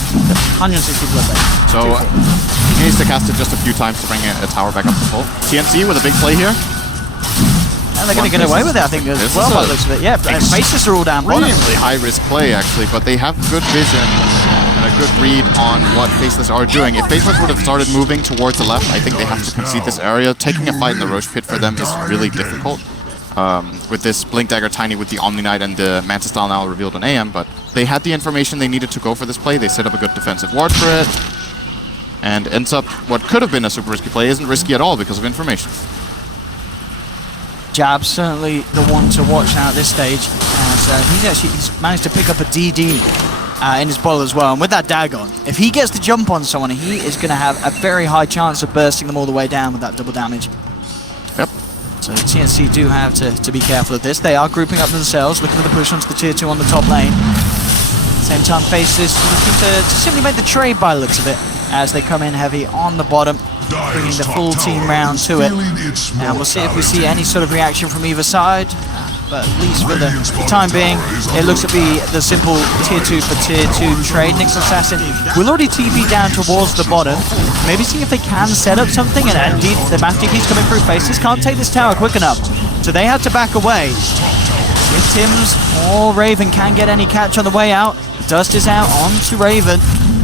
160 blood base. So he needs to cast it just a few times to bring a tower back up to full. TNC with a big play here. And they're going to get away with it, I think, as well, by the looks of it. Yeah, Faces are all down bottom. Extremely high-risk play, actually, but they have good vision and a good read on what Faceless are doing. If Faceless would have started moving towards the left, I think they have to concede this area. Taking a fight in the Roche Pit for them is really difficult. With this Blink Dagger Tiny with the Omni Knight and the Manta Style now revealed on AM, but they had the information they needed to go for this play. They set up a good defensive ward for it, and ends up what could have been a super risky play isn't risky at all because of information. Jab's certainly the one to watch now at this stage, as he's managed to pick up a DD in his bottle as well. And with that Dagon, if he gets the jump on someone, he is going to have a very high chance of bursting them all the way down with that double damage. Yep. So TNC do have to be careful of this. They are grouping up themselves, looking for the push onto the tier 2 on the top lane. Same time, Faceless looking to simply make the trade by the looks of it, as they come in heavy on the bottom, bringing the full team round to it. And we'll see if we see any sort of reaction from either side. But at least for the time being, it looks to be the simple tier 2 for tier 2 trade. Nyx Assassin will already TP down towards the bottom. Maybe see if they can set up something. And indeed, the mass TP's coming through. Faces can't take this tower quick enough, so they have to back away. If Tim's or Raven can get any catch on the way out, Dust is out onto Raven.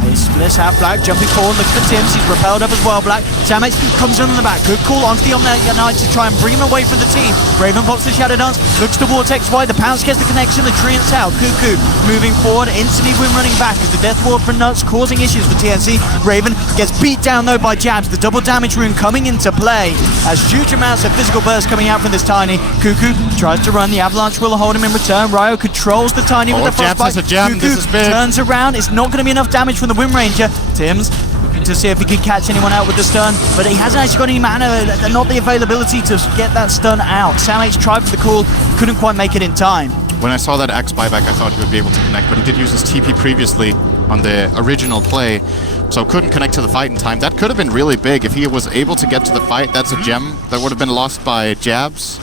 They split out Black, jumping forward, looking for Tims, he's repelled up as well, Black. Samax comes in on the back, good call onto the Omni Knight to try and bring him away from the team. Raven pops the Shadow Dance, looks to Vortex wide, the Pounce gets the connection, the Treant's out. Cuckoo moving forward, instantly Win running back as the Death Ward for Nuts causing issues for TNC. Raven gets beat down though by Jabs, the double damage rune coming into play as huge amounts of physical burst coming out from this Tiny. Cuckoo tries to run, the Avalanche will hold him in return. Ryo controls the Tiny with the frostbite. Cuckoo turns around, it's not going to be enough damage from the Wind Ranger. Tim's looking to see if he can catch anyone out with the stun, but he hasn't actually got any mana, not the availability to get that stun out. Sam H tried for the call, couldn't quite make it in time. When I saw that Axe buyback, I thought he would be able to connect, but he did use his TP previously on the original play, so couldn't connect to the fight in time. That could have been really big if he was able to get to the fight. That's a gem that would have been lost by Jabs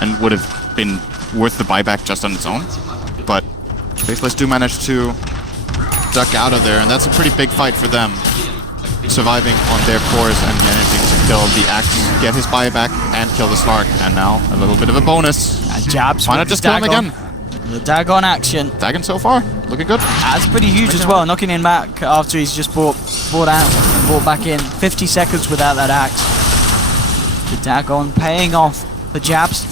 and would have been worth the buyback just on its own. But Faceless do manage to duck out of there, and that's a pretty big fight for them. Surviving on their cores and managing to kill the Axe, get his buyback, and kill the Slark. And now a little bit of a bonus. Jabs. Why not just kill him again? The Dagon action. Dagon so far, looking good. That's pretty huge as well, knocking him back after he's just brought out and brought back in. 50 seconds without that Axe. The Dagon paying off the Jabs.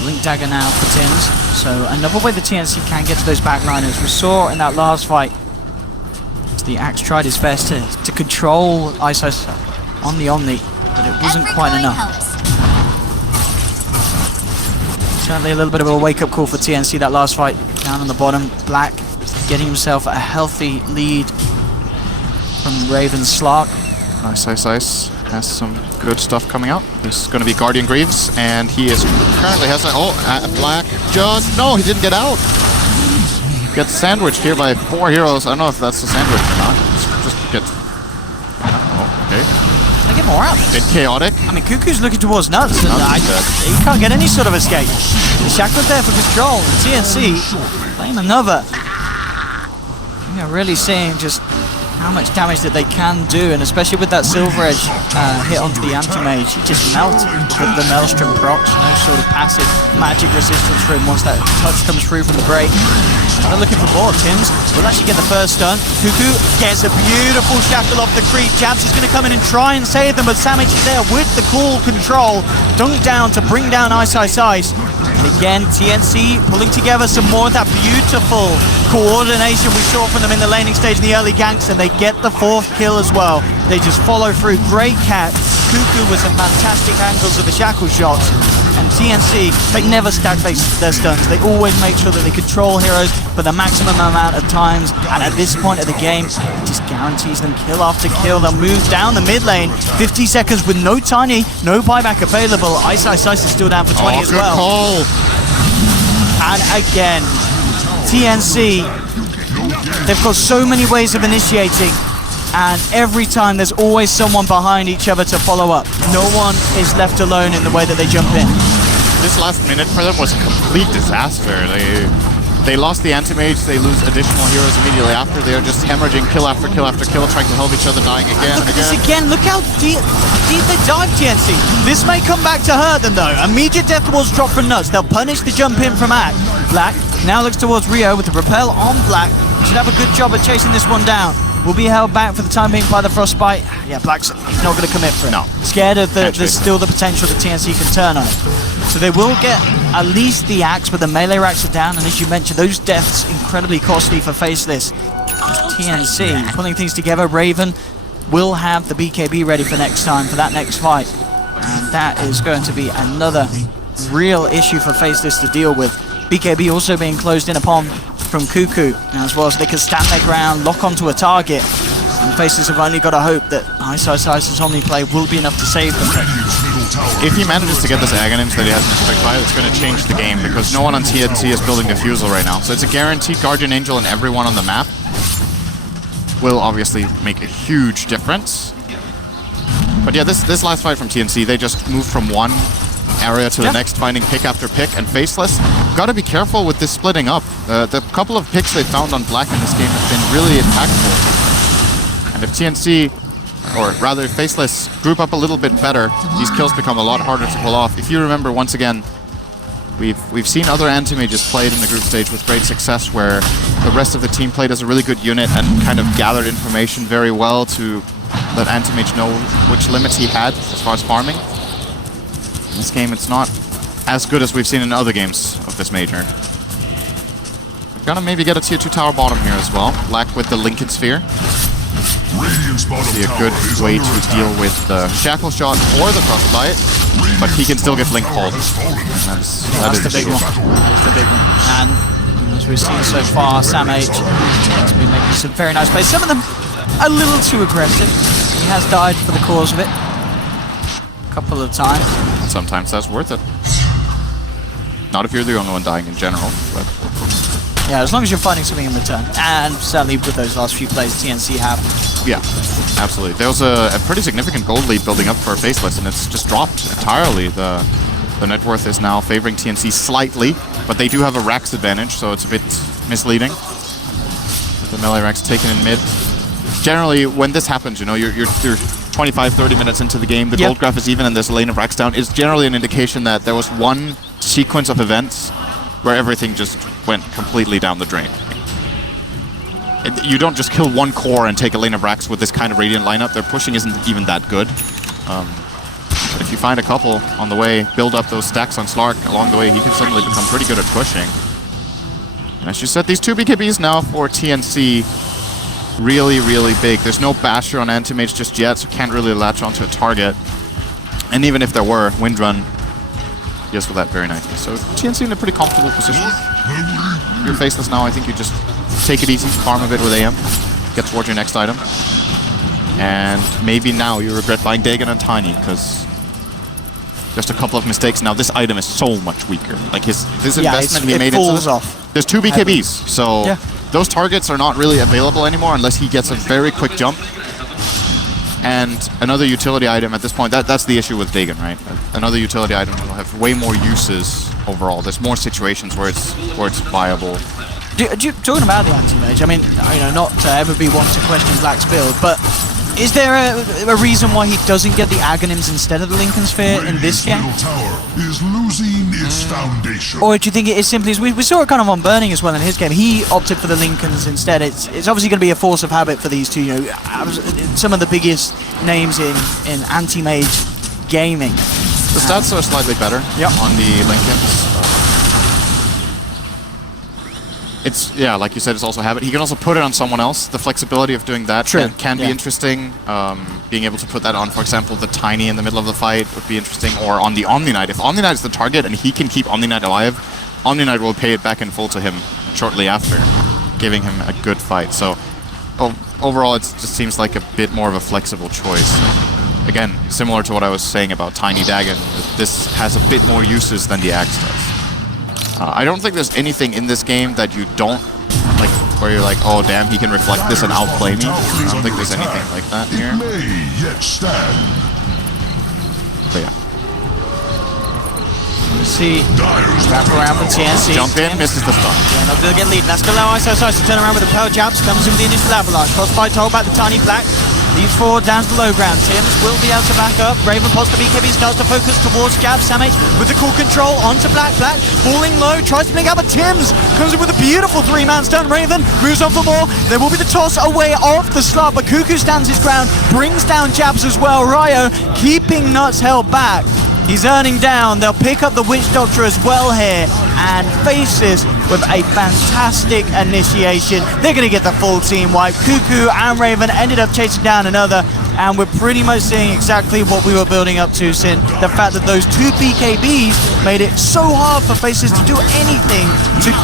Blink Dagger now for Tims. So another way the TNC can get to those backliners. We saw in that last fight, the Axe tried his best to control Isos on the Omni, but it wasn't quite enough. Certainly a little bit of a wake-up call for TNC that last fight. Down on the bottom, Black getting himself a healthy lead from Raven's Slark. Nice. has some good stuff coming out. This is going to be Guardian Greaves, and he is currently has a... Oh, Black just... No, he didn't get out! Gets sandwiched here by 4 heroes. I don't know if that's a sandwich or not. Just get... Oh, okay. They get more out. Bit chaotic. I mean, Cuckoo's looking towards Nuts, and he can't get any sort of escape. The Shackle's there for control, and TNC playing another. You're really seeing just how much damage that they can do, and especially with that Silver Edge hit onto the Anti-Mage, he just melted with the Maelstrom procs. No sort of passive magic resistance for him once that touch comes through from the break. They're looking for more. Tims will actually get the first stun. Cuckoo gets a beautiful shackle off the creep. Jabs is going to come in and try and save them, but Samich is there with the cool control. Dunk down to bring down Ice Ice Ice. And again, TNC pulling together some more of that beautiful coordination we saw from them in the laning stage in the early ganks, and they get the 4th kill as well. They just follow through. Great catch. Cuckoo with some fantastic angles of the shackle shots. And TNC, they never stack their stuns. They always make sure that they control heroes for the maximum amount of times. And at this point of the game, it just guarantees them kill after kill. They'll move down the mid lane. 50 seconds with no Tiny, no buyback available. Ice Ice Ice is still down for 20 as well. Call. And again, TNC, they've got so many ways of initiating. And every time there's always someone behind each other to follow up. No one is left alone in the way that they jump in. This last minute for them was a complete disaster. They lost the Anti-Mage, they lose additional heroes immediately after. They are just hemorrhaging kill after kill after kill, trying to help each other, dying again Look and at this again. again, look how deep they dive, TNC. This may come back to hurt them though. Immediate death towards drop from Nuts. They'll punish the jump in from Act. Black now looks towards Rio with the repel on Black. Should have a good job at chasing this one down. Will be held back for the time being by the Frostbite. Yeah, Black's not going to commit for it. No. Scared of there's still the potential that TNC can turn on it. So they will get at least the axe, but the melee racks are down, and as you mentioned, those deaths incredibly costly for Faceless. TNC pulling things together. Raven will have the BKB ready for next time, for that next fight. And that is going to be another real issue for Faceless to deal with. BKB also being closed in upon from Cuckoo, as well as they can stand their ground, lock onto a target. And Faceless have only got to hope that Ice Ice Ice's Omni play will be enough to save them. If he manages to get this Aghanim's that he has in his quick fire, it's going to change the game, because no one on TNC is building Diffusal right now. So it's a guaranteed Guardian Angel and everyone on the map will obviously make a huge difference. But yeah, this last fight from TNC, they just moved from one area to the next, finding pick after pick, and Faceless gotta be careful with this splitting up. The couple of picks they found on Black in this game have been really impactful. And if TNC, or rather Faceless, group up a little bit better, these kills become a lot harder to pull off. If you remember, once again, we've seen other Anti-Mages played in the group stage with great success, where the rest of the team played as a really good unit and kind of gathered information very well to let Anti-Mage know which limits he had as far as farming. In this game, it's not as good as we've seen in other games of this major. We're gonna maybe get a tier 2 tower bottom here as well. Black with the Lincoln Sphere. Be a good way to deal with the Shackle Shot or the Frostbite, but he can still get Blink pulled. That's the big one. That's the big one. And as we've seen so far, Sam H has been making some very nice plays. Some of them a little too aggressive. He has died for the cause of it a couple of times. Sometimes that's worth it. Not if you're the only one dying in general, but... Yeah, as long as you're finding something in return. And certainly with those last few plays TNC have. Yeah, absolutely. There was a pretty significant gold lead building up for Faceless, and it's just dropped entirely. The net worth is now favoring TNC slightly, but they do have a Rax advantage, so it's a bit misleading. The melee Rax taken in mid. Generally, when this happens, you know, you're 25, 30 minutes into the game, the gold graph is even, and there's a lane of Rax down, is generally an indication that there was one sequence of events where everything just went completely down the drain. You don't just kill one core and take a lane of Rax with this kind of Radiant lineup. Their pushing isn't even that good. But if you find a couple on the way, build up those stacks on Slark along the way, he can suddenly become pretty good at pushing. And as you said, these 2 BKBs now for TNC, really, really big. There's no Basher on Anti-Mage just yet, so can't really latch onto a target. And even if there were, Windrun deals with that very nicely. So TNC in a pretty comfortable position. You're Faceless now, I think you just take it easy, farm a bit with AM, get towards your next item. And maybe now you regret buying Dagon and Tiny, because just a couple of mistakes. Now this item is so much weaker. Like his investment he made into this. Off. There's 2 BKBs, so Yeah. those targets are not really available anymore unless he gets a very quick jump. And another utility item at this point, that's the issue with Dagon, right? Another utility item will have way more uses overall. There's more situations where it's viable. Talking about the anti-mage, I mean, you know, not to ever be one to question Black's build, but is there a reason why he doesn't get the Aghanims instead of the Lincoln Sphere in this game? Radiant's middle tower is losing its foundation. Or do you think it is simply, we saw it kind of on Burning as well in his game, he opted for the Lincolns instead. It's obviously going to be a force of habit for these two, you know, some of the biggest names in anti-mage gaming. The stats are slightly better on the Lincolns. It's, yeah, like you said, it's also a habit. He can also put it on someone else. The flexibility of doing that can be interesting. Being able to put that on, for example, the Tiny in the middle of the fight would be interesting. Or on the Omni Knight. If Omni Knight is the target and he can keep Omni Knight alive, Omni Knight will pay it back in full to him shortly after, giving him a good fight. So overall, it just seems like a bit more of a flexible choice. Again, similar to what I was saying about Tiny Dagon, this has a bit more uses than the Axe does. I don't think there's anything in this game that you don't, like, where you're like, oh damn, he can reflect this and outplay me. I don't think there's anything like that here. It may yet stand. But yeah. See, wrap around with TNC. Jump in, misses the stun. Yeah, not gonna get lead. That's gonna allow ISO to turn around with the Pearl Jabs. Comes in with the initial avalanche. Crossbite told back the Tiny Black. Leads forward down to the low ground. Tims will be able to back up. Raven pops the BKB, starts to focus towards Jab. Samh with the cool control onto Black. Black falling low, tries to blink out, but Tims comes in with a beautiful 3-man stun. Raven moves on for more. There will be the toss away of the slot, but Cuckoo stands his ground, brings down Jabs as well. Ryo keeping Nuts held back. He's earning down. They'll pick up the Witch Doctor as well here. And Faceless with a fantastic initiation. They're going to get the full team wipe. Cuckoo and Raven ended up chasing down another. And we're pretty much seeing exactly what we were building up to, Sin. The fact that those 2 BKBs made it so hard for Faceless to do anything to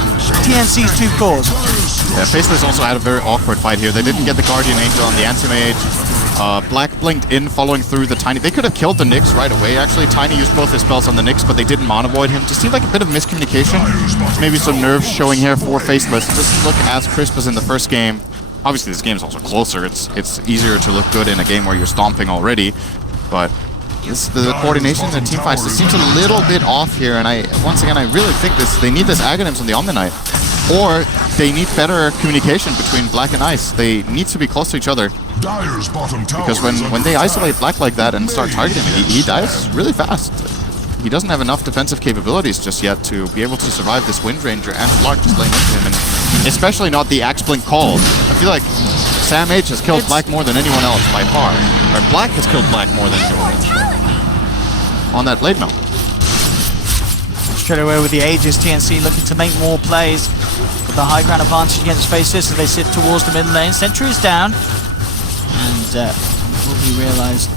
TNC's 2 cores. Yeah, Faceless also had a very awkward fight here. They didn't get the Guardian Angel on the Anti-Mage. Black blinked in, following through the Tiny. They could have killed the Nyx right away, actually. Tiny used both his spells on the Nyx, but they didn't Mana Void him. Just seemed like a bit of miscommunication. Maybe some nerves showing here for Faceless. Just look as crisp as in the first game. Obviously, this game is also closer. It's easier to look good in a game where you're stomping already, but the coordination in the team fights, it seems a little bit off here, and once again, I really think they need this Aghanims on the Omni Knight. Or they need better communication between Black and Ice. They need to be close to each other. Dyer's bottom tower Because when they isolate Black like that and start targeting him, he dies really fast. He doesn't have enough defensive capabilities just yet to be able to survive this Wind Ranger and Flark just laying into him, and especially not the Axe Blink called. I feel like Samh has killed Black more than anyone else by far. Or Black has killed Black more than anyone else on that blade melt. Straight away with the Aegis, TNC looking to make more plays with the high ground advantage against Faceless as they sit towards the mid lane. Sentry is down, and will be realized.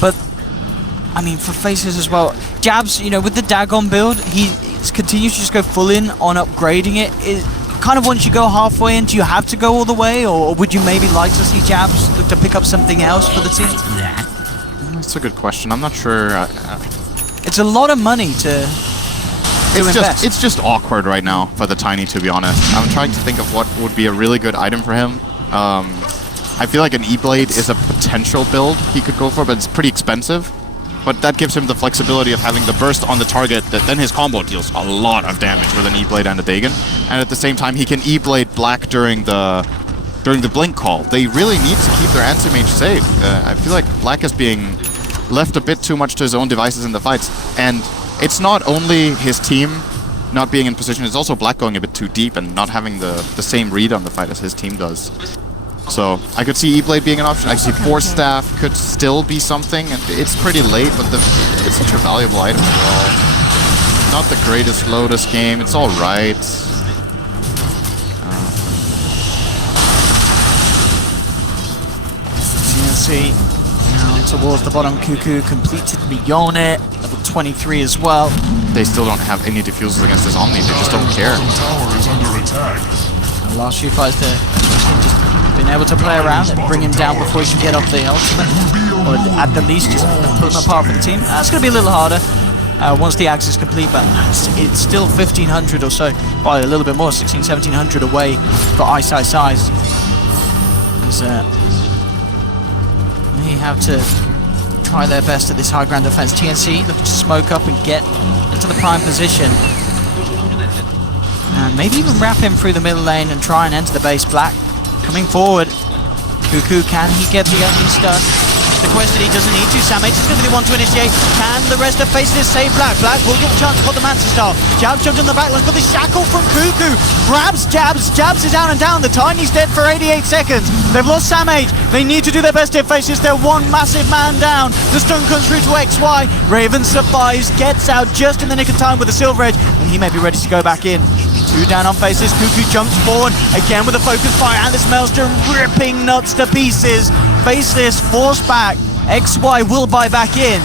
But I mean, for Faceless as well, Jabs, you know, with the Dagon build, he continues to just go full in on upgrading it. Kind of once you go halfway in, do you have to go all the way, or would you maybe like to see Jabs look to pick up something else for the team? That's a good question. I'm not sure. It's a lot of money to invest. It's just awkward right now for the Tiny, to be honest. I'm trying to think of what would be a really good item for him. I feel like an E-Blade is a potential build he could go for, but it's pretty expensive. But that gives him the flexibility of having the burst on the target, that then his combo deals a lot of damage with an E-Blade and a Dagon. And at the same time, he can E-Blade Black during the blink call. They really need to keep their anti-mage safe. I feel like Black is being left a bit too much to his own devices in the fights. And it's not only his team not being in position, it's also Black going a bit too deep and not having the same read on the fight as his team does. So I could see E-Blade being an option. I see Force Staff could still be something. And it's pretty late, but it's such a valuable item overall. Not the greatest Lotus game. It's all right. TNC now towards the bottom. Cuckoo completed beyond it. Level 23 as well. They still don't have any diffusers against this Omni. They just don't care. tower is under attack. The last few fights there just been been able to play around and bring him down before he can get off the ultimate, or at the least just pull him apart for the team. That's going to be a little harder once the axe is complete, but it's still 1,500 or so, probably a little bit more, 1,600, 1,700 away for Ice. As they have to try their best at this high ground defense. TNC looking to smoke up and get into the prime position. And maybe even wrap him through the middle lane and try and enter the base. Black coming forward. Cuckoo, can he get the enemy stun? The question he doesn't need to. Samage is going to be the one to initiate. Can the rest of Faceless save Black? Black will get a chance to put the Mantis Star. Jab jumped in the back line, but the shackle from Cuckoo. Grabs Jabs. Jabs is down and down. The Tiny's dead for 88 seconds. They've lost Samage. They need to do their best to hit Faceless. They're one massive man down. The stun comes through to XY. Raven survives, gets out just in the nick of time with the Silver Edge, and he may be ready to go back in. 2 down on Faceless. Cuckoo jumps forward again with a focus fire, and this Maelstrom ripping nuts to pieces. Faceless forced back. XY will buy back in.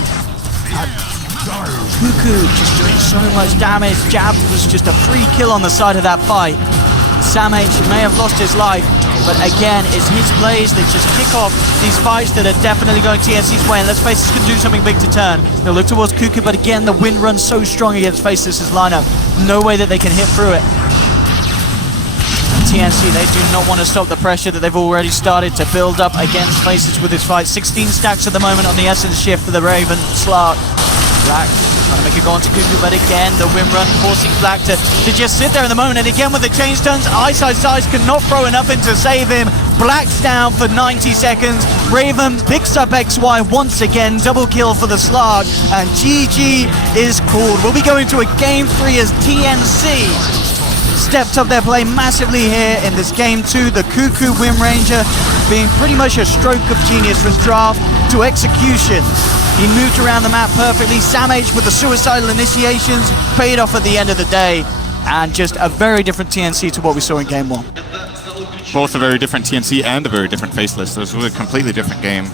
Cuckoo just doing so much damage. Jab was just a free kill on the side of that fight. Samage may have lost his life, but again, it's his plays that just kick off these fights that are definitely going TNC's way, unless Faceless can do something big to turn. They'll look towards Cuckoo, but again, the wind runs so strong against Faceless' lineup. No way that they can hit through it. TNC, they do not want to stop the pressure that they've already started to build up against Faceless with this fight. 16 stacks at the moment on the Essence shift for the Raven. Slark. Black trying to make it go on to Cuckoo, but again, the Wind Run forcing Black to just sit there in the moment. And again, with the chain stuns, Ice cannot throw enough in to save him. Black's down for 90 seconds. Raven picks up XY once again. Double kill for the Slark. And GG is called. We'll be going to a game 3 as TNC stepped up their play massively here in this game 2. The Cuckoo Wind Ranger being pretty much a stroke of genius from draft to execution. He moved around the map perfectly. Samage with the suicidal initiations paid off at the end of the day. And just a very different TNC to what we saw in game 1. Both a very different TNC and a very different Faceless. So it was a completely different game.